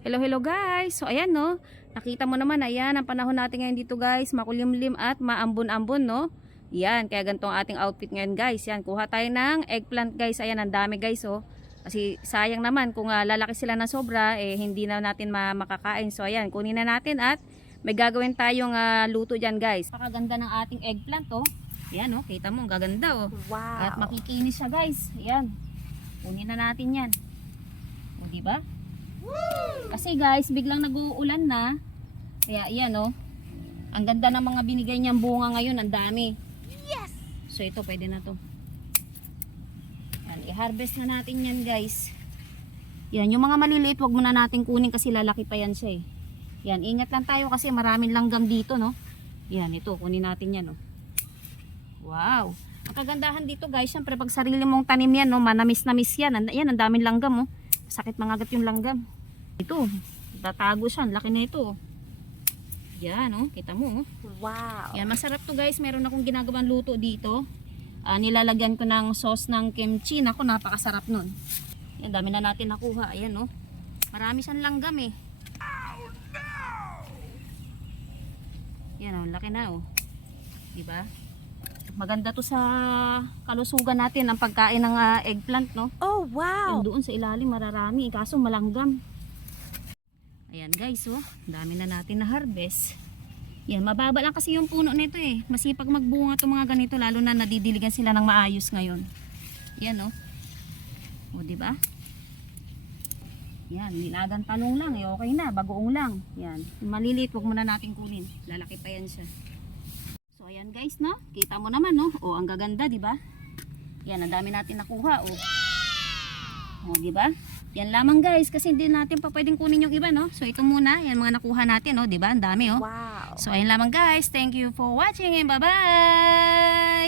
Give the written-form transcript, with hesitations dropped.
Hello guys. So ayan no. Nakita mo naman ayan ang panahon natin ngayon dito guys, makulimlim at maambon-ambon no. Yan, kaya ganito ang ating outfit ngayon guys. Yan, kuha tayo ng eggplant guys. Ayan, ang dami guys oh. Kasi sayang naman kung lalaki sila na sobra eh hindi na natin makakain. So ayan, kunin na natin at may gagawin tayong luto diyan guys. Napakaganda ng ating eggplant oh. Ayan oh, kita mo ang gaganda oh. Wow. At makikinis siya guys. Ayan. Kunin na natin 'yan. O di ba? Kasi guys, biglang nag-uulan na. Kaya yan oh. Ang ganda ng mga binigay niyang bunga ngayon, ang dami. Yes. So ito pwede na to. Yan, i-harvest na natin yan guys. Yan, yung mga maliliit wag muna natin kunin kasi lalaki pa yan siya eh. Yan, ingat lang tayo kasi maraming langgam dito no. Yan, ito kunin natin yan oh. Wow. Ang kagandahan dito guys, syempre pag sarili mong tanim yan no, manamis-namis yan. Yan, ang daming langgam oh. Sakit mangagat yung langgam. Ito, tatago siya. Laki na ito. Yan, oh. Kita mo, oh. Wow. Yan, masarap to guys. Meron akong ginagawang luto dito. Nilalagyan ko ng sauce ng kimchi. Naku, napakasarap nun. Yan, dami na natin nakuha. Ayan, oh. Marami siyang langgam, eh. Yan, oh. Laki na, oh. Diba? Maganda to sa kalusugan natin ang pagkain ng eggplant, no? Oh, wow. Yung doon sa ilalim mararami, kaso malanggam. Ayan guys, oh, dami na natin na harvest. Yan, mababa lang kasi yung puno nito eh. Masipag magbunga itong mga ganito, lalo na nadidiligan sila ng maayos ngayon. Yan, oh. O, diba? Yan, nilagang talong lang eh, okay na, bagoong lang. Yan, yung maliliit, wag muna natin kunin. Lalaki pa yan siya. So, ayan guys, no? Kita mo naman, no? O, ang gaganda, diba? Yan, ang dami natin nakuha, oh. O, diba? Yan lamang guys, kasi hindi natin pa pwedeng kunin yung iba, no? So, ito muna, yan mga nakuha natin, no? Diba? Ang dami, oh. Wow. So, ayan lamang guys. Thank you for watching and bye-bye!